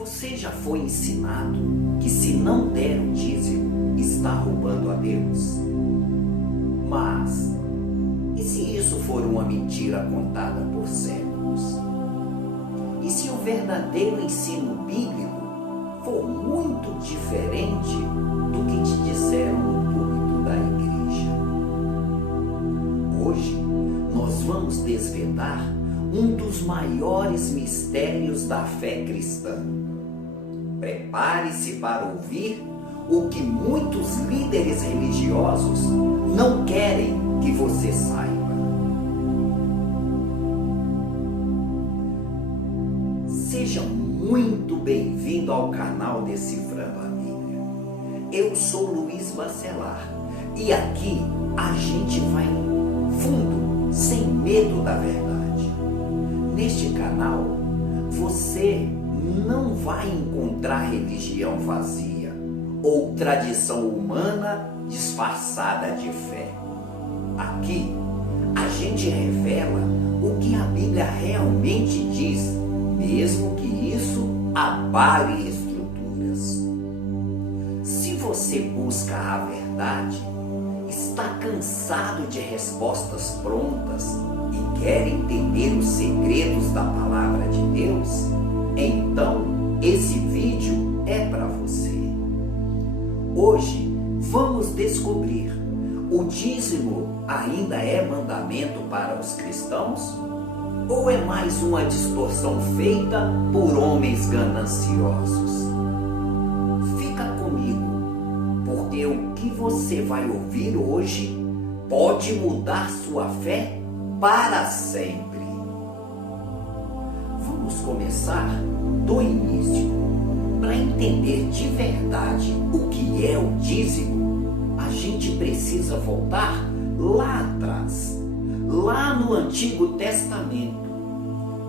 Você já foi ensinado que se não der o dízimo, está roubando a Deus? Mas, e se isso for uma mentira contada por séculos? E se o verdadeiro ensino bíblico for muito diferente do que te disseram no púlpito da igreja? Hoje, nós vamos desvendar um dos maiores mistérios da fé cristã. Prepare-se para ouvir o que muitos líderes religiosos não querem que você saiba. Seja muito bem-vindo ao canal Decifrando a Bíblia. Eu sou Luiz Bacelar e aqui a gente vai fundo, sem medo da verdade. Neste canal, você não vai encontrar religião vazia ou tradição humana disfarçada de fé. Aqui, a gente revela o que a Bíblia realmente diz, mesmo que isso abale estruturas. Se você busca a verdade, está cansado de respostas prontas e quer entender os segredos da palavra de Deus, então esse vídeo é para você. Hoje vamos descobrir: o dízimo ainda é mandamento para os cristãos? Ou é mais uma distorção feita por homens gananciosos? Fica comigo, porque o que você vai ouvir hoje pode mudar sua fé para sempre. Vamos começar do início. Para entender de verdade o que é o dízimo, a gente precisa voltar lá atrás, lá no Antigo Testamento.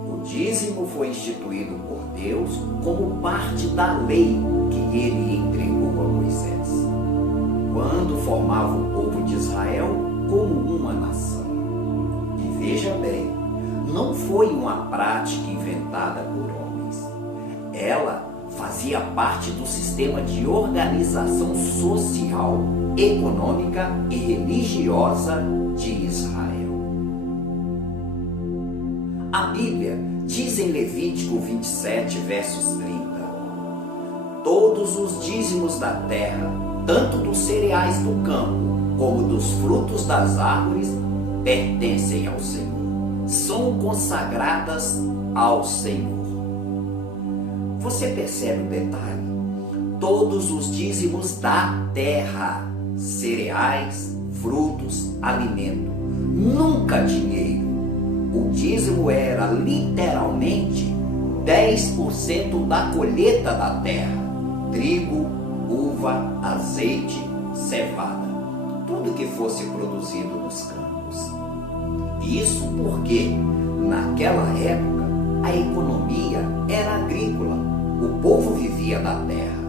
O dízimo foi instituído por Deus como parte da lei que ele entregou a Moisés, quando formava o povo de Israel como uma nação. E veja bem, não foi uma prática inventada por homens. Ela fazia parte do sistema de organização social, econômica e religiosa de Israel. A Bíblia diz em Levítico 27, versos 30: todos os dízimos da terra, tanto dos cereais do campo como dos frutos das árvores, pertencem ao Senhor, são consagradas ao Senhor. Você percebe o detalhe? Todos os dízimos da terra, cereais, frutos, alimento, nunca dinheiro. O dízimo era literalmente 10% da colheita da terra: trigo, uva, azeite, cevada, tudo que fosse produzido nos campos. Isso porque, naquela época, a economia era agrícola. O povo vivia da terra.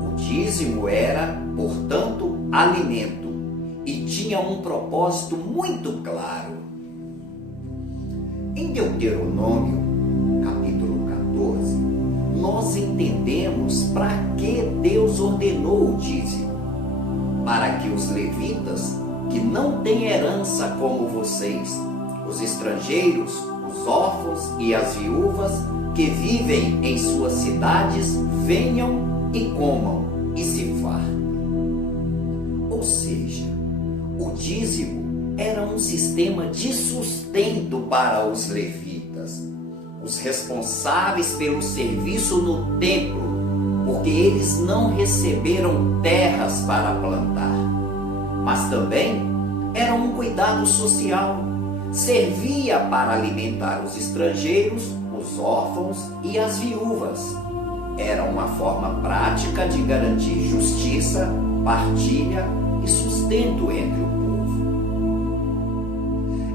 O dízimo era, portanto, alimento e tinha um propósito muito claro. Em Deuteronômio, capítulo 14, nós entendemos para que Deus ordenou o dízimo: para que os levitas, que não têm herança como vocês, os estrangeiros, os órfãos e as viúvas que vivem em suas cidades, venham e comam e se fartem. Ou seja, o dízimo era um sistema de sustento para os levitas, os responsáveis pelo serviço no templo, porque eles não receberam terras para plantar, mas também era um cuidado social. Servia para alimentar os estrangeiros, os órfãos e as viúvas. Era uma forma prática de garantir justiça, partilha e sustento entre o povo.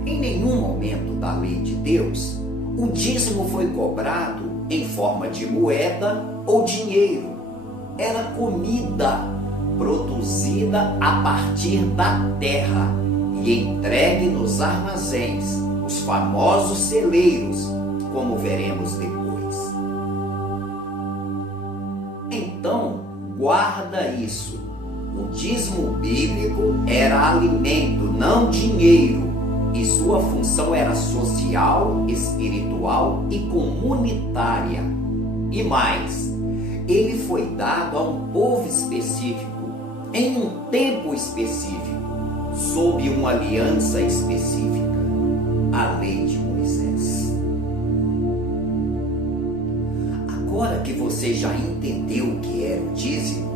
Em nenhum momento da lei de Deus, o dízimo foi cobrado em forma de moeda ou dinheiro. Era comida produzida a partir da terra e entregue nos armazéns, os famosos celeiros, como veremos depois. Então, guarda isso. O dízimo bíblico era alimento, não dinheiro, e sua função era social, espiritual e comunitária. E mais, ele foi dado a um povo específico, em um tempo específico, sob uma aliança específica, a lei de Moisés. Agora que você já entendeu o que era o dízimo,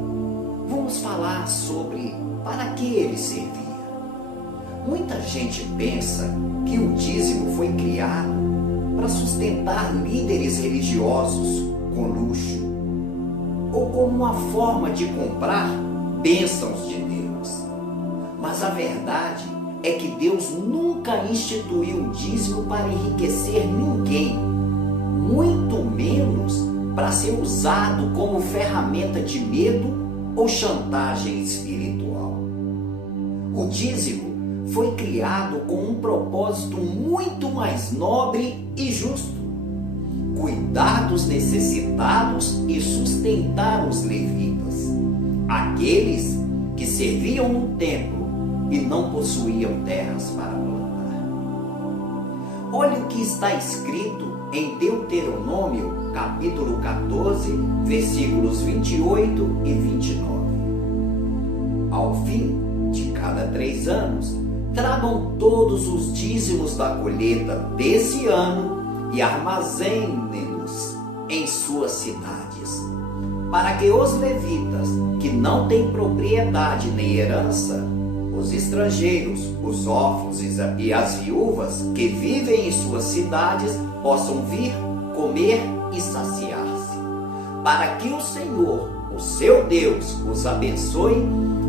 vamos falar sobre para que ele servia. Muita gente pensa que o dízimo foi criado para sustentar líderes religiosos com luxo, ou como uma forma de comprar bênçãos de Deus. Mas a verdade é que Deus nunca instituiu o dízimo para enriquecer ninguém, muito menos para ser usado como ferramenta de medo ou chantagem espiritual. O dízimo foi criado com um propósito muito mais nobre e justo: cuidar dos necessitados e sustentar os levitas, aqueles que serviam no templo e não possuíam terras para plantar. Olha o que está escrito em Deuteronômio, capítulo 14, versículos 28 e 29. Ao fim de cada 3 anos, tragam todos os dízimos da colheita desse ano e armazenem-nos em suas cidades, para que os levitas, que não têm propriedade nem herança, os estrangeiros, os órfãos e as viúvas que vivem em suas cidades possam vir, comer e saciar-se, para que o Senhor, o seu Deus, os abençoe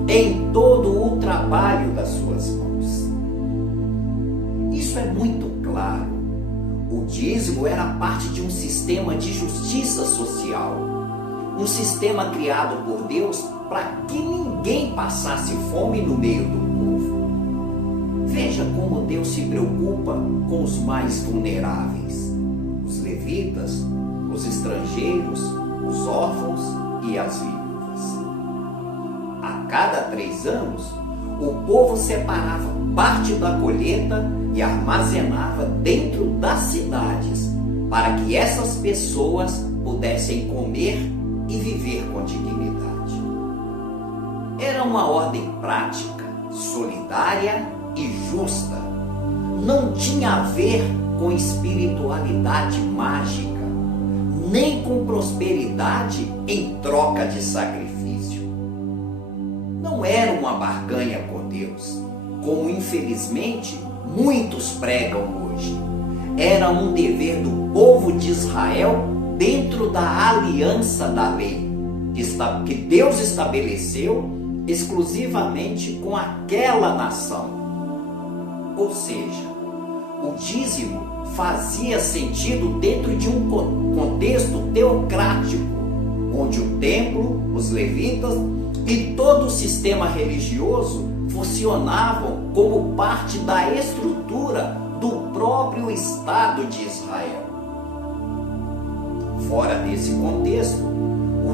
em todo o trabalho das suas mãos. Isso é muito claro. O dízimo era parte de um sistema de justiça social, um sistema criado por Deus para que ninguém passasse fome no meio do povo. Veja como Deus se preocupa com os mais vulneráveis: os levitas, os estrangeiros, os órfãos e as viúvas. A cada 3 anos, o povo separava parte da colheita e armazenava dentro das cidades, para que essas pessoas pudessem comer e viver com dignidade. Era uma ordem prática, solidária e justa. Não tinha a ver com espiritualidade mágica, nem com prosperidade em troca de sacrifício. Não era uma barganha com Deus, como infelizmente muitos pregam hoje. Era um dever do povo de Israel dentro da aliança da lei, que Deus estabeleceu exclusivamente com aquela nação. Ou seja, o dízimo fazia sentido dentro de um contexto teocrático, onde o templo, os levitas e todo o sistema religioso funcionavam como parte da estrutura do próprio Estado de Israel. Fora desse contexto,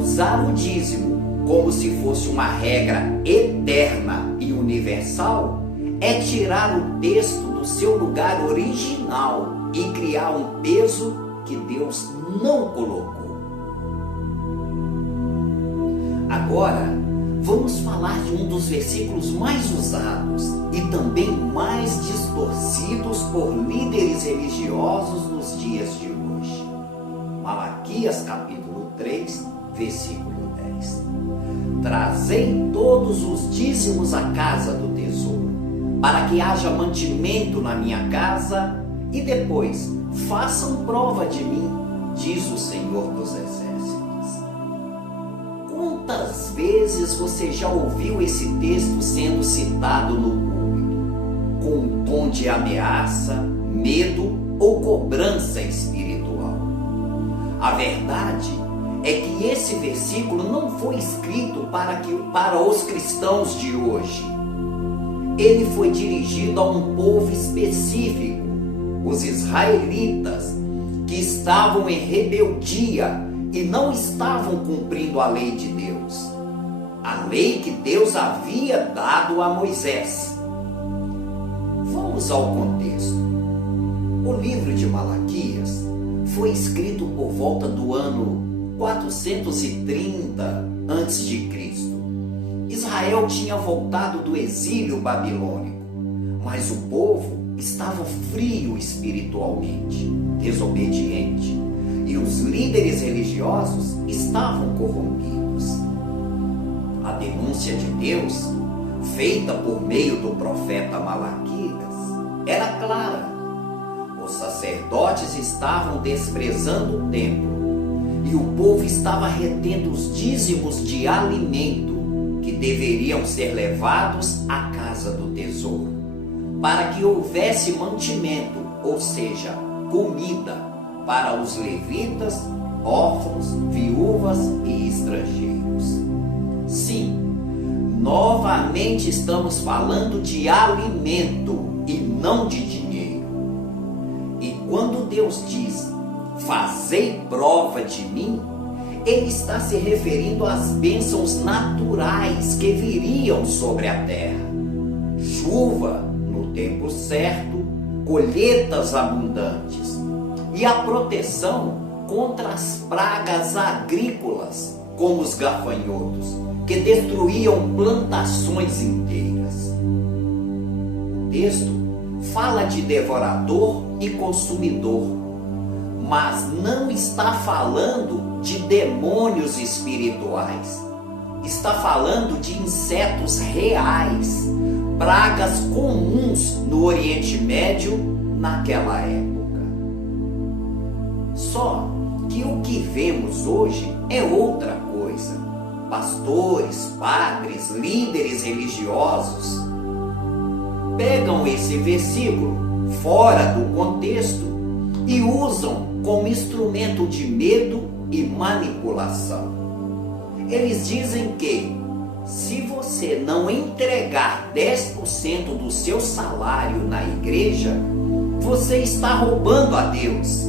usar o dízimo como se fosse uma regra eterna e universal é tirar o texto do seu lugar original e criar um peso que Deus não colocou. Agora, vamos falar de um dos versículos mais usados e também mais distorcidos por líderes religiosos nos dias de hoje. Malaquias capítulo 3, versículo 10. Trazei todos os dízimos à casa do tesouro, para que haja mantimento na minha casa, e depois façam prova de mim, diz o Senhor dos Exércitos. Quantas vezes você já ouviu esse texto sendo citado no púlpito, com um tom de ameaça, medo ou cobrança espiritual? A verdade é que esse versículo não foi escrito para os cristãos de hoje. Ele foi dirigido a um povo específico, os israelitas, que estavam em rebeldia e não estavam cumprindo a lei de Deus, a lei que Deus havia dado a Moisés. Vamos ao contexto. O livro de Malaquias foi escrito por volta do ano 430 a.C. Israel tinha voltado do exílio babilônico, mas o povo estava frio espiritualmente, desobediente, e os líderes religiosos estavam corrompidos. A denúncia de Deus, feita por meio do profeta Malaquias, era clara. Os sacerdotes estavam desprezando o templo e o povo estava retendo os dízimos de alimento que deveriam ser levados à casa do tesouro, para que houvesse mantimento, ou seja, comida para os levitas, órfãos, viúvas e estrangeiros. Sim, novamente estamos falando de alimento e não de dinheiro. E quando Deus diz, fazei prova de mim, Ele está se referindo às bênçãos naturais que viriam sobre a terra. Chuva no tempo certo, colheitas abundantes e a proteção contra as pragas agrícolas, como os gafanhotos, que destruíam plantações inteiras. O texto fala de devorador e consumidor, mas não está falando de demônios espirituais. Está falando de insetos reais, pragas comuns no Oriente Médio naquela época. Só que o que vemos hoje é outra coisa. Pastores, padres, líderes religiosos pegam esse versículo fora do contexto e usam como instrumento de medo e manipulação. Eles dizem que se você não entregar 10% do seu salário na igreja, você está roubando a Deus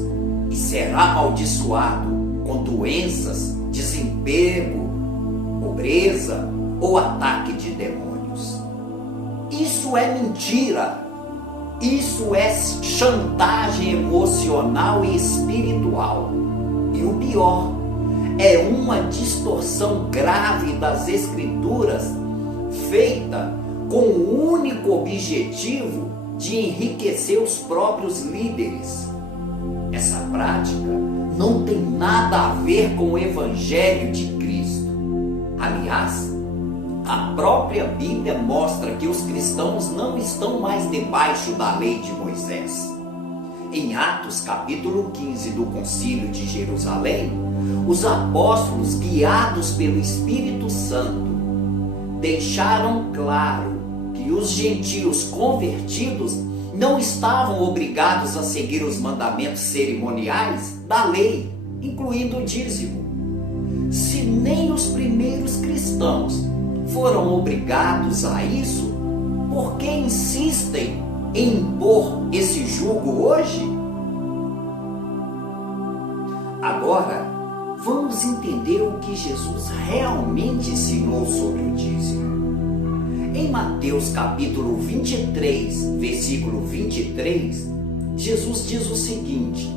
e será amaldiçoado com doenças, desemprego, pobreza ou ataque de demônios. Isso é mentira. Isso é chantagem emocional e espiritual. E o pior, é uma distorção grave das Escrituras, feita com o único objetivo de enriquecer os próprios líderes. Essa prática não tem nada a ver com o Evangelho de Cristo. Aliás, a própria Bíblia mostra que os cristãos não estão mais debaixo da lei de Moisés. Em Atos capítulo 15 do Concílio de Jerusalém, os apóstolos, guiados pelo Espírito Santo, deixaram claro que os gentios convertidos não estavam obrigados a seguir os mandamentos cerimoniais da lei, incluindo o dízimo. Se nem os primeiros cristãos foram obrigados a isso, por que insistem em impor esse jugo hoje? Agora, vamos entender o que Jesus realmente ensinou sobre o dízimo. Em Mateus capítulo 23, versículo 23, Jesus diz o seguinte: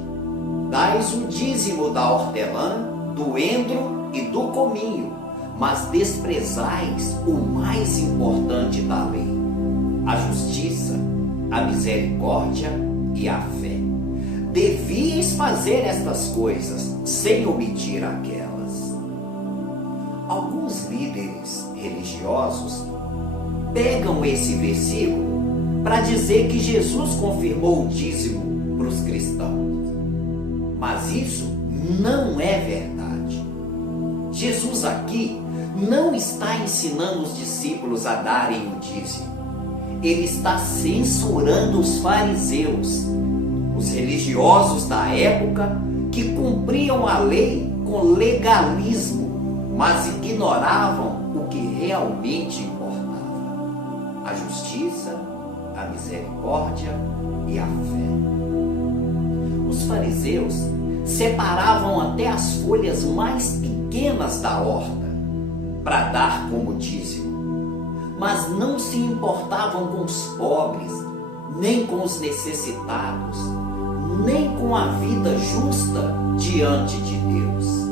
dais o dízimo da hortelã, do endro e do cominho, mas desprezais o mais importante da lei, a justiça, a misericórdia e a fé. Devíeis fazer estas coisas sem omitir aquelas. Alguns líderes religiosos pegam esse versículo para dizer que Jesus confirmou o dízimo para os cristãos. Mas isso não é verdade. Jesus aqui não está ensinando os discípulos a darem o dízimo. Ele está censurando os fariseus, os religiosos da época que cumpriam a lei com legalismo, mas ignoravam o que realmente importava: a justiça, a misericórdia e a fé. Os fariseus separavam até as folhas mais pequenas da horta para dar como dízimo, mas não se importavam com os pobres, nem com os necessitados, nem com a vida justa diante de Deus.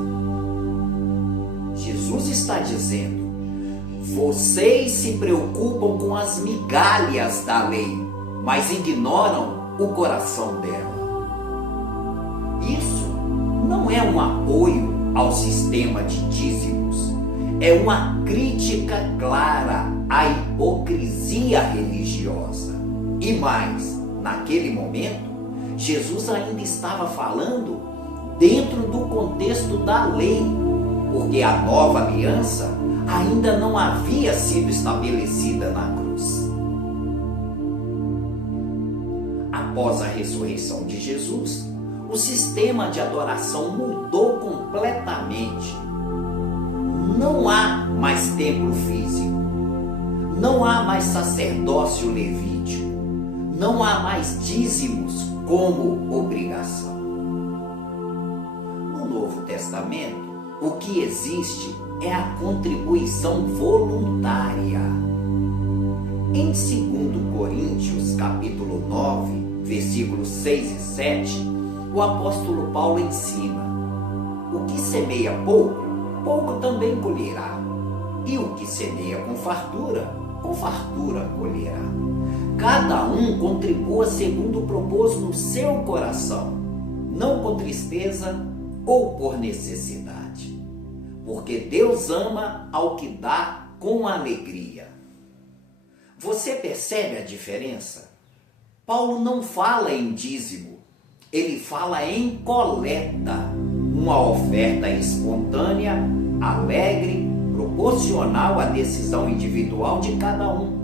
Jesus está dizendo: vocês se preocupam com as migalhas da lei, mas ignoram o coração dela. Isso não é um apoio ao sistema de dízimos, é uma crítica clara à hipocrisia religiosa. E mais, naquele momento, Jesus ainda estava falando dentro do contexto da lei, porque a nova aliança ainda não havia sido estabelecida na cruz. Após a ressurreição de Jesus, o sistema de adoração mudou completamente. Não há mais templo físico, não há mais sacerdócio levítico, não há mais dízimos como obrigação. No Novo Testamento, o que existe é a contribuição voluntária. Em 2 Coríntios, capítulo 9, versículos 6 e 7, o apóstolo Paulo ensina: o que semeia pouco, pouco também colherá. E o que semeia com fartura colherá. Cada um contribua segundo propôs no seu coração, não com tristeza ou por necessidade, porque Deus ama ao que dá com alegria. Você percebe a diferença? Paulo não fala em dízimo, ele fala em coleta, uma oferta espontânea, alegre, proporcional à decisão individual de cada um.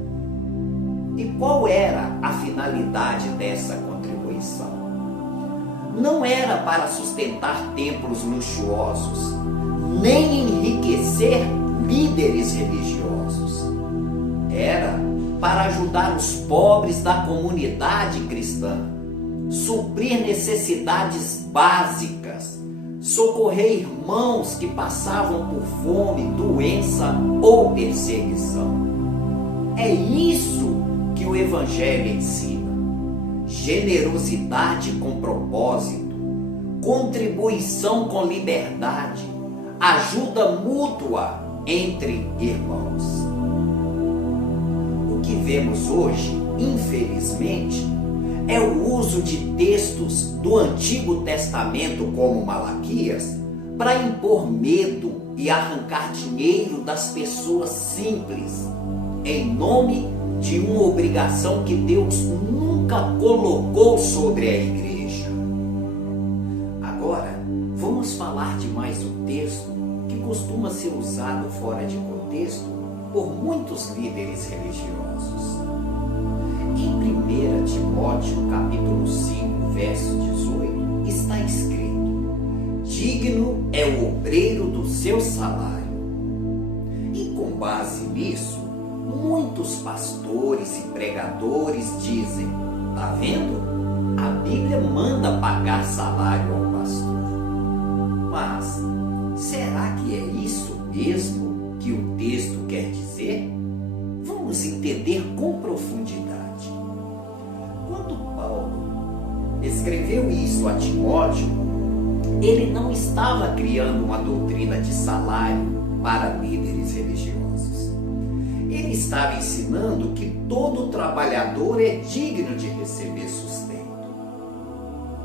E qual era a finalidade dessa contribuição? Não era para sustentar templos luxuosos, nem enriquecer líderes religiosos. Era para ajudar os pobres da comunidade cristã, suprir necessidades básicas, socorrer irmãos que passavam por fome, doença ou perseguição. É isso que o Evangelho ensina: generosidade com propósito, contribuição com liberdade, ajuda mútua entre irmãos. O que vemos hoje, infelizmente, é o uso de textos do Antigo Testamento, como Malaquias, para impor medo e arrancar dinheiro das pessoas simples, em nome de uma obrigação que Deus nunca colocou sobre a igreja. Agora, vamos falar de mais um texto que costuma ser usado fora de contexto por muitos líderes religiosos. Em 1 Timóteo, capítulo 5, verso 18, está escrito: digno é o obreiro do seu salário. E com base nisso, muitos pastores e pregadores dizem: tá vendo? A Bíblia manda pagar salário ao pastor. Mas será que é isso mesmo que o texto quer dizer? Vamos entender com profundidade. Quando Paulo escreveu isso a Timóteo, ele não estava criando uma doutrina de salário para líderes religiosos. Ele estava ensinando que todo trabalhador é digno de receber sustento.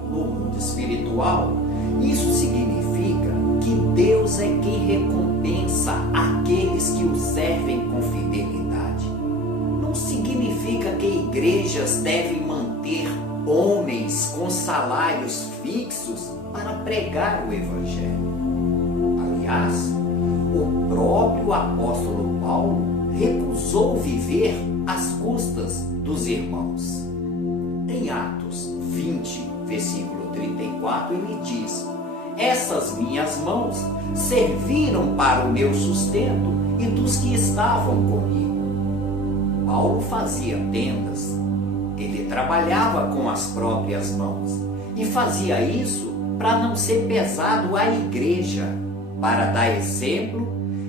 No mundo espiritual, isso significa que Deus é quem recompensa aqueles que o servem com fidelidade. Não significa que igrejas devem manter homens com salários fixos para pregar o Evangelho. Aliás, o próprio apóstolo Paulo recusou viver às custas dos irmãos. Em Atos 20, versículo 34, ele diz: essas minhas mãos serviram para o meu sustento e dos que estavam comigo. Paulo fazia tendas, ele trabalhava com as próprias mãos e fazia isso para não ser pesado à igreja, para dar exemplo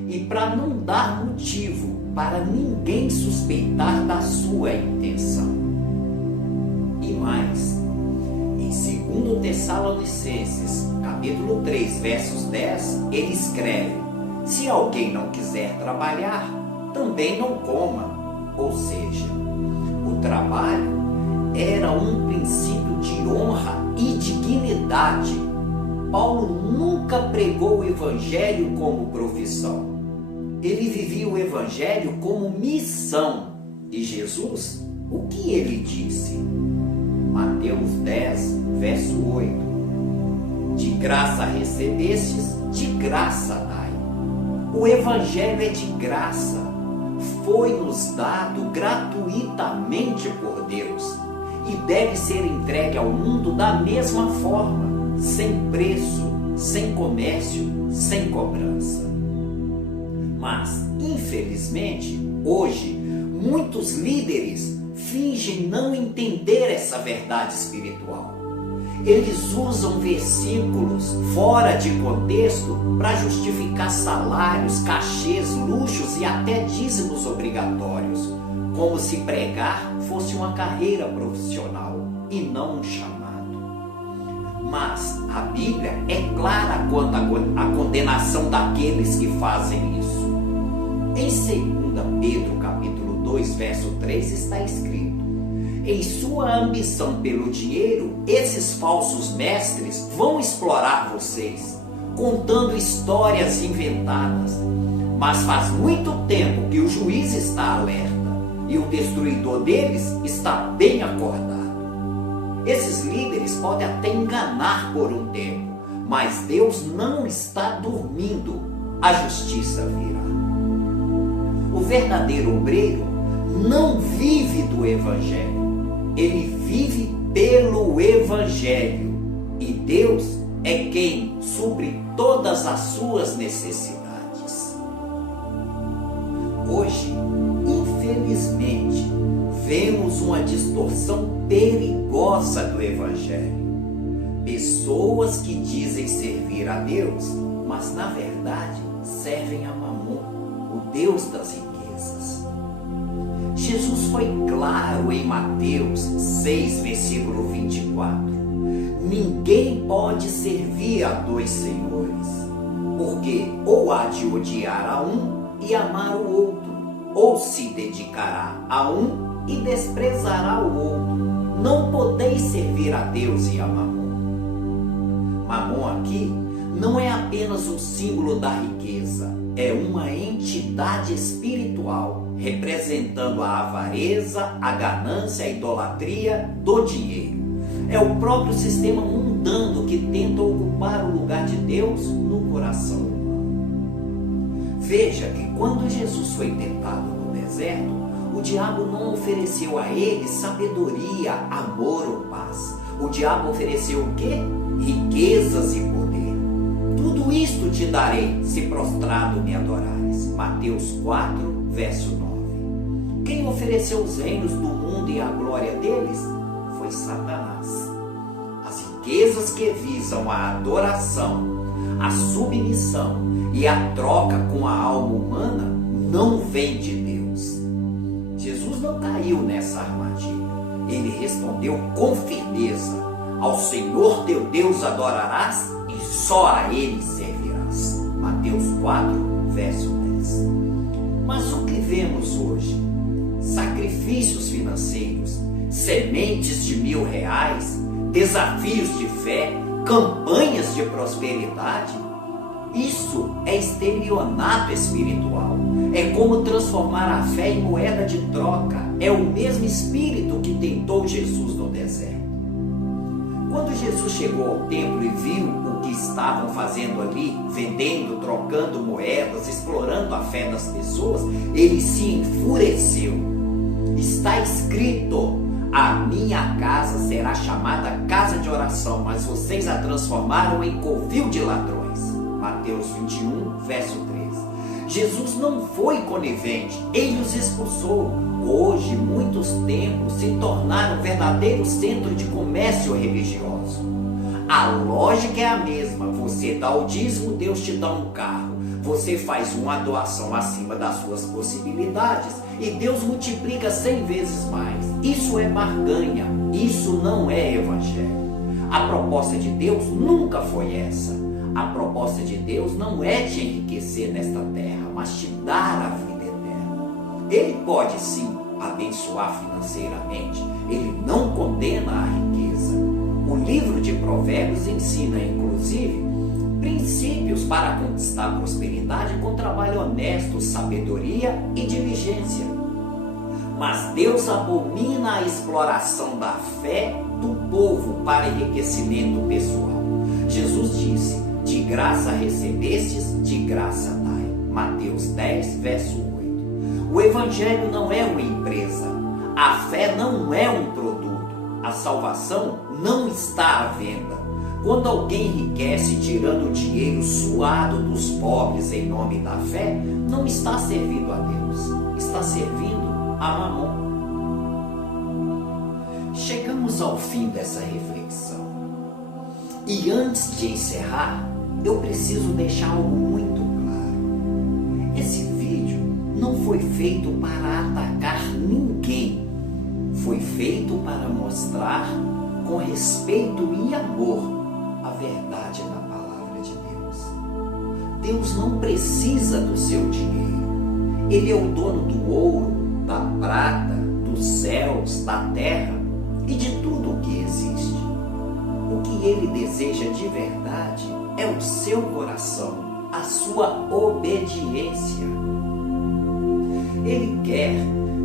e para não dar motivo para ninguém suspeitar da sua intenção. E mais, em 2 Tessalonicenses, capítulo 3, versos 10, ele escreve: se alguém não quiser trabalhar, também não coma. Ou seja, o trabalho era um princípio de honra e dignidade. Paulo nunca pregou o evangelho como profissão. Ele vivia o evangelho como missão. E Jesus, o que ele disse? Mateus 10, verso 8. De graça recebestes, de graça dai. O evangelho é de graça. Foi-nos dado gratuitamente por Deus e deve ser entregue ao mundo da mesma forma, sem preço, sem comércio, sem cobrança. Mas, infelizmente, hoje, muitos líderes fingem não entender essa verdade espiritual. Eles usam versículos fora de contexto para justificar salários, cachês, luxos e até dízimos obrigatórios, como se pregar fosse uma carreira profissional e não um chamado. Mas a Bíblia é clara quanto à condenação daqueles que fazem isso. Em 2 Pedro capítulo 2, verso 3 está escrito: em sua ambição pelo dinheiro, esses falsos mestres vão explorar vocês, contando histórias inventadas. Mas faz muito tempo que o juiz está alerta e o destruidor deles está bem acordado. Esses líderes podem até enganar por um tempo, mas Deus não está dormindo. A justiça virá. O verdadeiro obreiro não vive do evangelho. Ele vive pelo evangelho. E Deus é quem supre todas as suas necessidades. Hoje, infelizmente, vemos uma distorção perigosa do evangelho. Pessoas que dizem servir a Deus, mas na verdade servem a Mamon, o Deus das riquezas. Jesus foi claro em Mateus 6, versículo 24. Ninguém pode servir a dois senhores, porque ou há de odiar a um e amar o outro, ou se dedicará a um e desprezará o outro. Não podeis servir a Deus e a Mamon. Mamon aqui não é apenas um símbolo da riqueza, é uma entidade espiritual, representando a avareza, a ganância, a idolatria do dinheiro. É o próprio sistema mundano que tenta ocupar o lugar de Deus no coração humano. Veja que quando Jesus foi tentado no deserto, o diabo não ofereceu a ele sabedoria, amor ou paz. O diabo ofereceu o quê? Riquezas e poder. Tudo isto te darei, se prostrado me adorares. Mateus 4, verso 9. Quem ofereceu os reinos do mundo e a glória deles foi Satanás. As riquezas que visam a adoração, a submissão e a troca com a alma humana não vêm de Deus. Jesus não caiu nessa armadilha. Ele respondeu com firmeza: ao Senhor teu Deus adorarás e só a Ele servirás. Mateus 4, verso 10. Mas o que vemos hoje? Sacrifícios financeiros, sementes de R$1.000, desafios de fé, campanhas de prosperidade. Isso é estelionato espiritual. É como transformar a fé em moeda de troca. É o mesmo espírito que tentou Jesus no deserto. Quando Jesus chegou ao templo e viu o que estavam fazendo ali, vendendo, trocando moedas, explorando a fé das pessoas, ele se enfureceu. Está escrito: a minha casa será chamada casa de oração, mas vocês a transformaram em covil de ladrões. Mateus 21, verso 13. Jesus não foi conivente, ele os expulsou. Hoje, muitos templos se tornaram verdadeiros centros de comércio religioso. A lógica é a mesma. Você dá o dízimo, Deus te dá um carro. Você faz uma doação acima das suas possibilidades e Deus multiplica 100 vezes mais. Isso é barganha. Isso não é evangelho. A proposta de Deus nunca foi essa. A proposta de Deus não é te enriquecer nesta terra, mas te dar a vida eterna. Ele pode sim abençoar financeiramente. Ele não condena a riqueza. O livro de Provérbios ensina, inclusive, princípios para conquistar a prosperidade com trabalho honesto, sabedoria e diligência. Mas Deus abomina a exploração da fé do povo para enriquecimento pessoal. Jesus disse: de graça recebestes, de graça dai. Mateus 10, verso 8. O evangelho não é uma empresa. A fé não é um produto. A salvação não está à venda. Quando alguém enriquece tirando o dinheiro suado dos pobres em nome da fé, não está servindo a Deus, está servindo a Mamon. Chegamos ao fim dessa reflexão. E antes de encerrar, eu preciso deixar algo muito claro. Esse vídeo não foi feito para atacar ninguém. Foi feito para mostrar com respeito e amor a verdade da palavra de Deus. Deus não precisa do seu dinheiro. Ele é o dono do ouro, da prata, dos céus, da terra e de tudo o que existe. O que Ele deseja de verdade é o seu coração, a sua obediência. Ele quer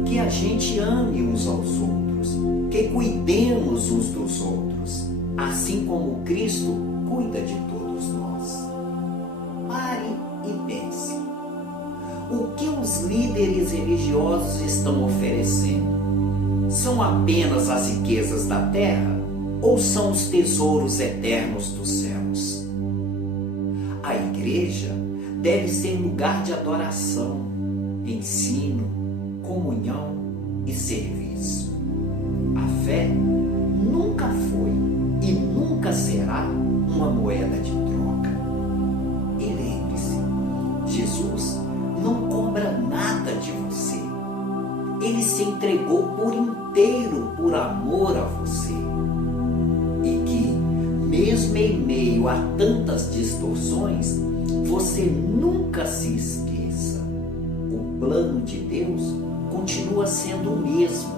que a gente ame uns aos outros, que cuidemos uns dos outros, assim como Cristo cuida de todos nós. Pare e pense. O que os líderes religiosos estão oferecendo? São apenas as riquezas da terra ou são os tesouros eternos dos céus? A igreja deve ser lugar de adoração, ensino, comunhão e serviço. A fé nunca foi e nunca será uma moeda de troca. E lembre-se, Jesus não cobra nada de você. Ele se entregou por inteiro por amor a você. E que, mesmo em meio a tantas distorções, você nunca se esqueça. O plano de Deus continua sendo o mesmo: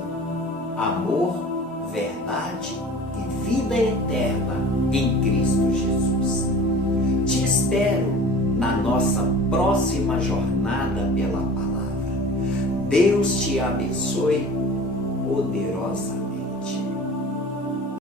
amor, verdade e vida eterna em Cristo Jesus. Te espero na nossa próxima jornada pela palavra. Deus te abençoe poderosamente.